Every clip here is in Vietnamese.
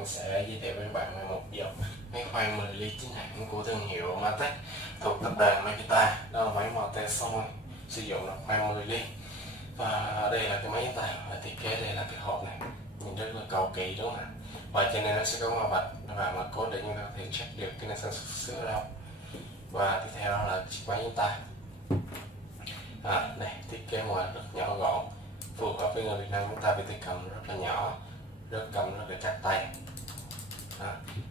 mình sẽ giới thiệu với các bạn về một dòng máy khoan 10 ly chính hãng của thương hiệu Maktec thuộc tập đoàn Maktec. Đó là máy MT60 sử dụng là khoan 10 ly. Và đây là cái máy chúng ta, và thiết kế đây là cái hộp này nhìn rất là cầu kỳ đúng không ạ? Và trên này nó sẽ có ma vạch và mã code để chúng ta có thể check được cái này sản xuất xứ ở đâu. Và tiếp theo đó là chiếc máy chúng ta. Này thiết kế ngoài rất nhỏ gọn, phù hợp với người Việt Nam chúng ta vì tay cầm rất là nhỏ, cầm rất là chắc tay.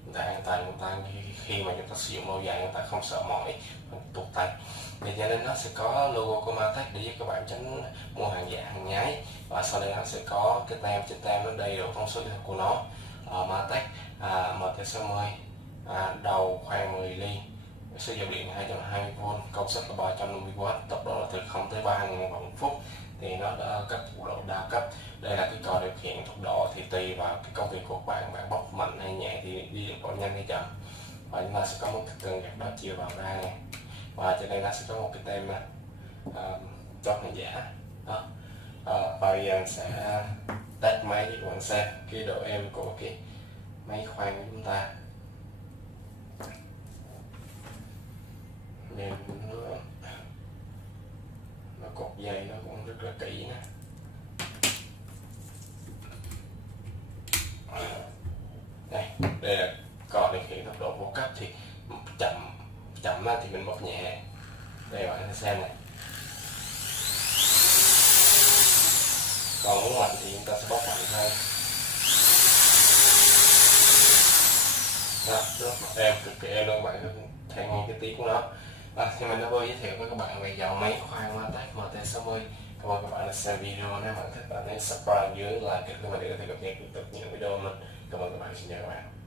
Chúng ta an toàn, chúng ta khi mà chúng ta sử dụng lâu dài chúng ta không sợ mỏi tuột tay. Thì cho nên nó sẽ có logo của Maktec để giúp các bạn tránh mua hàng giả, hàng nhái. Và sau đây nó sẽ có cái tem, trên tem nó đầy đủ thông số kỹ thuật của nó. Maktec MT60 đầu khoan 10 ly, sử dụng điện 220V, công suất là 350W, tốc độ là từ 0 tới 3.000 vòng một phút. Thì nó đã cấp độ đa cấp. Đây là cái còi điều khiển tốc độ, thì tùy vào cái công việc của bạn bóc mạnh hay nhẹ thì đi được độ nhanh hay chậm. Và chúng ta sẽ có một cái tường gạt đo chiều vào ra này. Và trên đây nó sẽ có một cái tem chốt hàng giả đó. Và bây giờ mình sẽ test máy cho các bạn xem cái độ êm của cái máy khoan của chúng ta. Nên nó cột dây nó cũng rất là kỹ nè. Đây là còi điều khiển tốc độ vô cấp, thì chậm thì mình bóp nhẹ. Đây bạn sẽ xem này. Còn muốn mạnh thì chúng ta sẽ bóp mạnh thôi. Rất là êm, cực kỳ êm luôn, các bạn có thể nghe cái tiếng của nó. Thì mình đã vừa giới thiệu với các bạn về dòng máy khoan Maktec MT60. Cảm ơn các bạn đã xem video. Nếu bạn thích, bạn hãy subscribe dưới, like kênh của mình để có thể cập nhật những video mình. Cảm ơn các bạn, xin chào các bạn.